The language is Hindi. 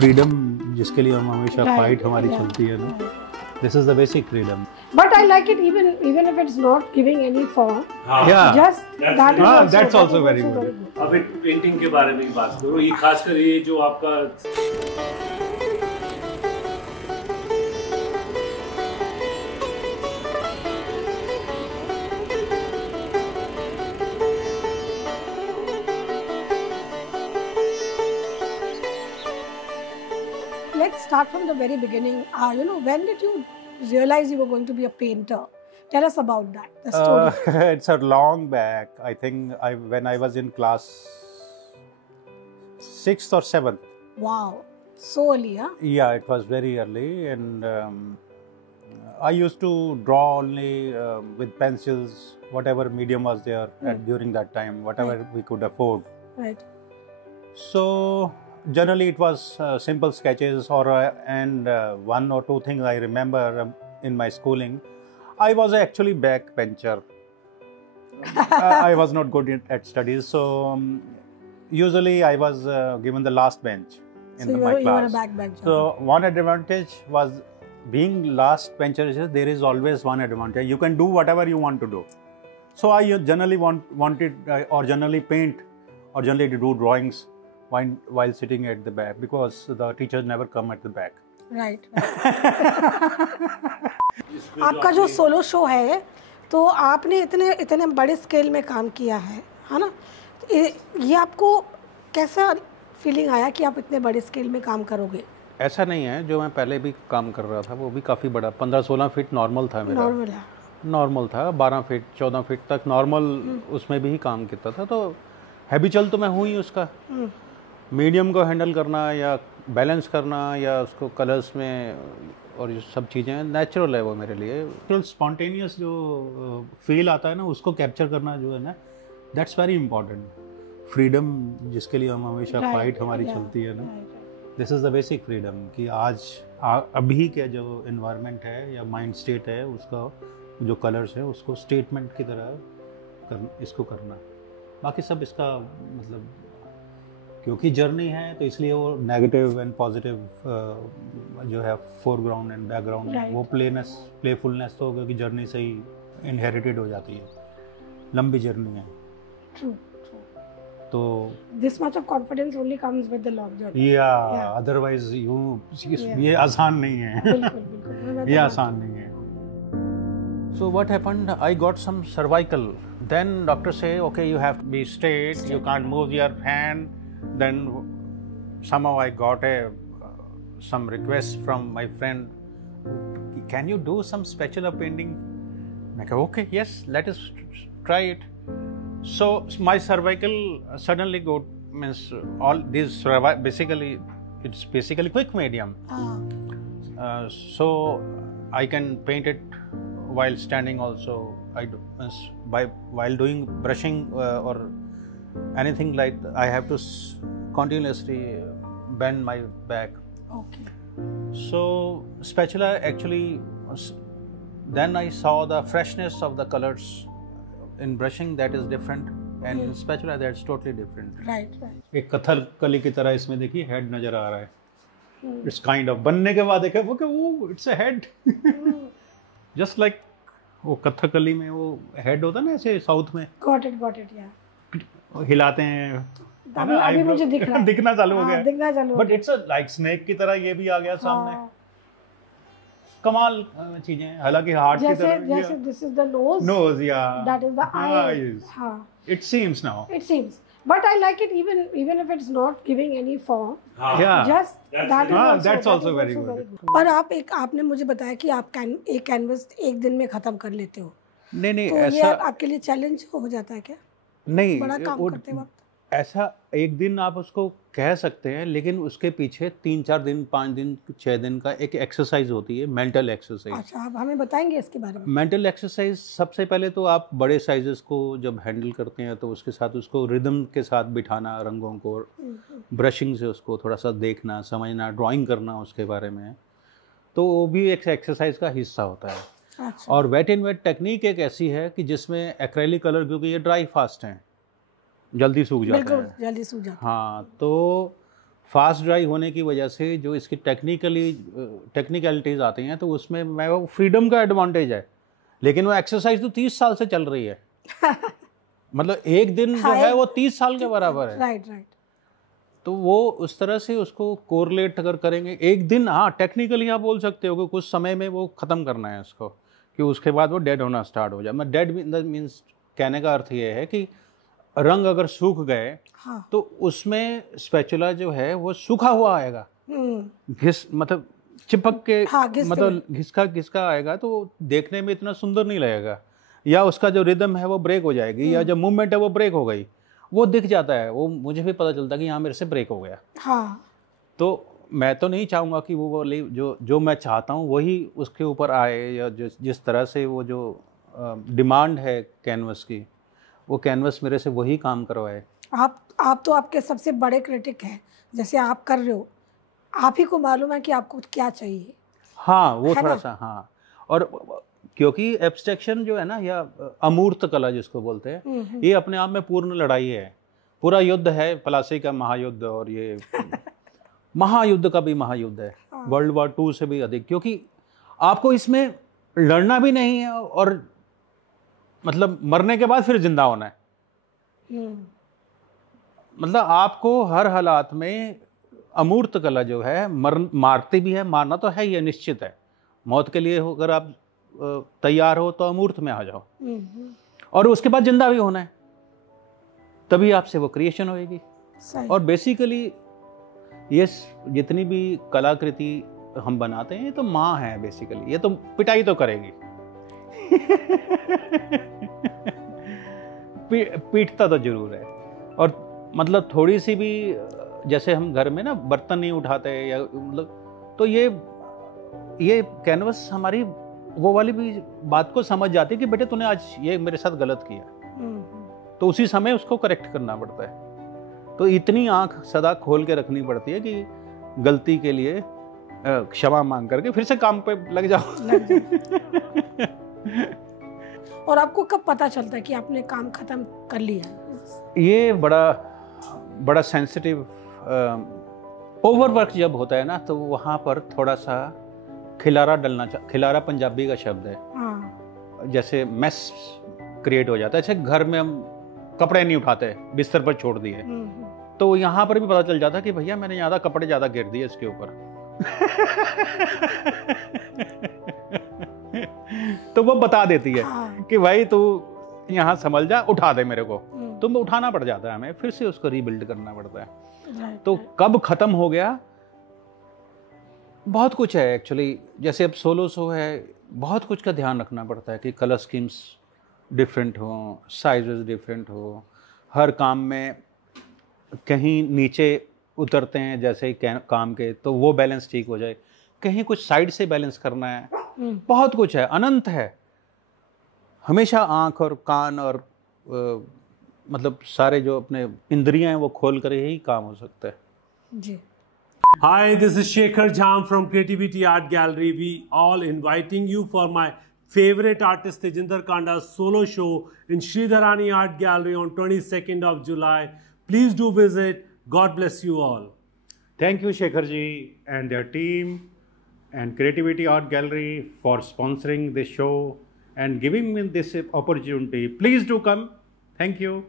फ्रीडम जिसके लिए हम हमेशा फाइट हमारी चलती है ना, this is the basic freedom. But I like it even if it's not giving any form. Yeah, Just that's also very good. अब एक पेंटिंग के बारे में बात करो, ये खासकर ये जो आपका Let's start from the very beginning. When did you realize you were going to be a painter? Tell us about that, the story. It's a long back. I think when I was in class 6th or 7th. Wow, so early, huh? Yeah, it was very early, and I used to draw only with pencils, whatever medium was there during that time, whatever we could afford. Right. So generally it was simple sketches, and one or two things I remember in my schooling. I was actually backbencher. I was not good at studies, so usually I was given the last bench in my class. You were a backbencher. So one advantage was being last bencher. There is always one advantage. You can do whatever you want to do. So I generally wanted or generally paint or generally do drawings while sitting at the back, because the teachers never come at the back. Right. आपका जो सोलो शो है, तो आपने इतने बड़े स्केल में काम किया है ना? ये आपको कैसा फीलिंग आया कि आप इतने बड़े स्केल में काम करोगे? ऐसा नहीं है, जो मैं पहले भी काम कर रहा था वो भी काफ़ी बड़ा, 15-16 फीट नॉर्मल था मेरा. नॉर्मल था, 12 फीट 14 फीट तक नॉर्मल उसमें भी काम करता था. तो हैबिचुअल तो मैं हूँ ही उसका. मीडियम को हैंडल करना या बैलेंस करना या उसको कलर्स में और ये सब चीज़ें नेचुरल है वो मेरे लिए. स्पॉन्टेनियस जो फील आता है ना, उसको कैप्चर करना जो है ना, दैट्स वेरी इंपॉर्टेंट. फ्रीडम जिसके लिए हम हमेशा फाइट हमारी चलती है ना, this is the basic freedom. कि आज अभी के जो इन्वायरमेंट है या माइंड स्टेट है, उसका जो कलर्स है उसको स्टेटमेंट की तरह इसको करना. बाकी सब इसका मतलब क्योंकि जर्नी है, तो इसलिए वो नेगेटिव एंड पॉजिटिव जो है फोरग्राउंड एंड बैकग्राउंड, वो प्लेफुलनेस तो क्योंकि जर्नी से ही इनहेरिटेड हो जाती है. लंबी जर्नी है. True. तो this much of confidence only comes with the long journey. Otherwise ये आसान नहीं है. बिल्कुल. ये आसान नहीं है. So what happened? I got some cervical. Then doctor say, okay, you have to be straight. You can't move your hand. Then somehow I got some request from my friend. Can you do some spatula painting? I go, okay, yes, let us try it. So my cervical suddenly means all these basically it's basically quick medium. So I can paint it while standing also. While doing brushing or anything like that, I have to continuously bend my back. Okay. So spatula actually, then I saw the freshness of the colors. In brushing that is different, and in spatula that's totally different. Right. एक कथकली की तरह इसमें देखिए हेड नजर आ रहा है. It's kind of बनने के बाद देखा वो it's a head. Just like वो कथकली में वो हेड होता है ना, ऐसे साउथ में. Got it, yeah. हिलाते हैं. अभी मुझे दिखना चालू हो गया. But it's a like snake की तरह ये भी आ गया सामने. कमाल चीजें, हालांकि हार्ट की तरह. जैसे this is the nose, yeah. That is the eyes. It seems now. It seems. But I like it even if it's not giving any form. Yeah. Just that's also very good. और आपने मुझे बताया कि आप एक कैनवस एक दिन में खत्म कर लेते हो. नहीं तो ऐसा ये आपके लिए चैलेंज हो जाता है क्या? नहीं, बड़ा काम करते वक्त ऐसा एक दिन आप उसको कह सकते हैं, लेकिन उसके पीछे 3-4 दिन 5 दिन 6 दिन का एक एक्सरसाइज होती है, मेंटल एक्सरसाइज. अच्छा, आप हमें बताएंगे इसके बारे में? मेंटल एक्सरसाइज सबसे पहले तो आप बड़े साइजेस को जब हैंडल करते हैं तो उसके साथ उसको रिदम के साथ बिठाना, रंगों को ब्रशिंग से उसको थोड़ा सा देखना समझना, ड्राइंग करना उसके बारे में, तो वो भी एक एक्सरसाइज का हिस्सा होता है. अच्छा. और वेट इन वेट टेक्निक एक ऐसी है कि जिसमें एक्रेलिक कलर, क्योंकि ये ड्राई फास्ट हैं, जल्दी सूख जाता है. जल्दी सूख जाता है. हाँ, तो फास्ट ड्राई होने की वजह से जो इसकी टेक्निकलिटीज़ आती हैं तो उसमें मैं वो फ्रीडम का एडवांटेज है, लेकिन वो एक्सरसाइज तो 30 साल से चल रही है। मतलब एक दिन जो है वो 30 साल के बराबर है। Right right. तो वो उस तरह से उसको कोरिलेट अगर करेंगे एक दिन, हाँ टेक्निकली आप बोल सकते हो कि कुछ समय में वो ख़त्म करना है उसको, कि उसके बाद वो डेड होना स्टार्ट हो जाए। मैं डेड मीन्स कहने का अर्थ ये है कि रंग अगर सूख गए हाँ। तो उसमें स्पैचुला जो है वो सूखा हुआ आएगा, घिस मतलब चिपक के, हाँ, मतलब घिसका आएगा, तो देखने में इतना सुंदर नहीं लगेगा, या उसका जो रिदम है वो ब्रेक हो जाएगी, या जो मूवमेंट है वो ब्रेक हो गई, वो दिख जाता है, वो मुझे भी पता चलता है कि यहाँ मेरे से ब्रेक हो गया। हाँ। तो मैं तो नहीं चाहूँगा कि वो जो मैं चाहता हूँ वही उसके ऊपर आए, या जिस तरह से वो जो डिमांड है कैनवस की, वो कैनवस मेरे से वही काम करवाए। आप तो आपके सबसे बड़े क्रिटिक हैं, जैसे आप कर रहे हो, आप ही को मालूम है कि आपको क्या चाहिए। हाँ वो थोड़ा सा, हाँ, और क्योंकि एब्स्ट्रैक्शन जो है ना, या अमूर्त कला जिसको बोलते हैं, ये अपने आप में पूर्ण लड़ाई है, पूरा युद्ध है, प्लासी का महायुद्ध, और ये महायुद्ध का भी महायुद्ध है, वर्ल्ड वॉर 2 से भी अधिक, क्योंकि आपको इसमें लड़ना भी नहीं है और मतलब मरने के बाद फिर जिंदा होना है। मतलब आपको हर हालात में अमूर्त कला जो है मारती भी है, मारना तो है ये निश्चित है, मौत के लिए अगर आप तैयार हो तो अमूर्त में आ जाओ, और उसके बाद जिंदा भी होना है, तभी आपसे वो क्रिएशन होएगी। और बेसिकली ये जितनी भी कलाकृति हम बनाते हैं ये तो माँ है बेसिकली, ये तो पिटाई तो करेगी। पीटता तो जरूर है, और मतलब थोड़ी सी भी, जैसे हम घर में ना बर्तन नहीं उठाते या मतलब, तो ये कैनवस हमारी वो वाली भी बात को समझ जाती है कि बेटे तूने आज ये मेरे साथ गलत किया, तो उसी समय उसको करेक्ट करना पड़ता है। तो इतनी आंख सदा खोल के रखनी पड़ती है कि गलती के लिए क्षमा मांग करके फिर से काम पे लग जाओ। और आपको कब पता चलता है कि आपने काम खत्म कर लिया? ये बड़ा सेंसिटिव ओवरवर्क जब होता है ना, तो वहाँ पर थोड़ा सा खिलारा खिलारा पंजाबी का शब्द है। हाँ। जैसे मेस क्रिएट हो जाता है, जैसे घर में हम कपड़े नहीं उठाते, बिस्तर पर छोड़ दिए, तो यहाँ पर भी पता चल जाता है कि भैया मैंने ज़्यादा कपड़े ज़्यादा गिर दिए इसके ऊपर। तो वो बता देती है कि भाई तू यहाँ संभल जा, उठा दे मेरे को, तो मैं उठाना पड़ जाता है, हमें फिर से उसको रीबिल्ड करना पड़ता है। तो कब खत्म हो गया, बहुत कुछ है एक्चुअली। जैसे अब सोलो शो है, बहुत कुछ का ध्यान रखना पड़ता है कि कलर स्कीम्स डिफरेंट हो, साइजेस डिफरेंट हो, हर काम में कहीं नीचे उतरते हैं जैसे काम के, तो वो बैलेंस ठीक हो जाए, कहीं कुछ साइड से बैलेंस करना है, बहुत कुछ है, अनंत है। हमेशा आँख और कान और मतलब सारे जो अपने इंद्रियां हैं वो खोल कर ही काम हो सकता है जी। Hi, this is Shekhar Jam from Creativity Art Gallery. We all inviting you for my favorite artist Tejinder Kanda's solo show in Sridharani Art Gallery on 22nd of July. Please do visit. God bless you all. Thank you Shekhar ji and their team and Creativity Art Gallery for sponsoring this show and giving me this opportunity. Please do come. Thank you.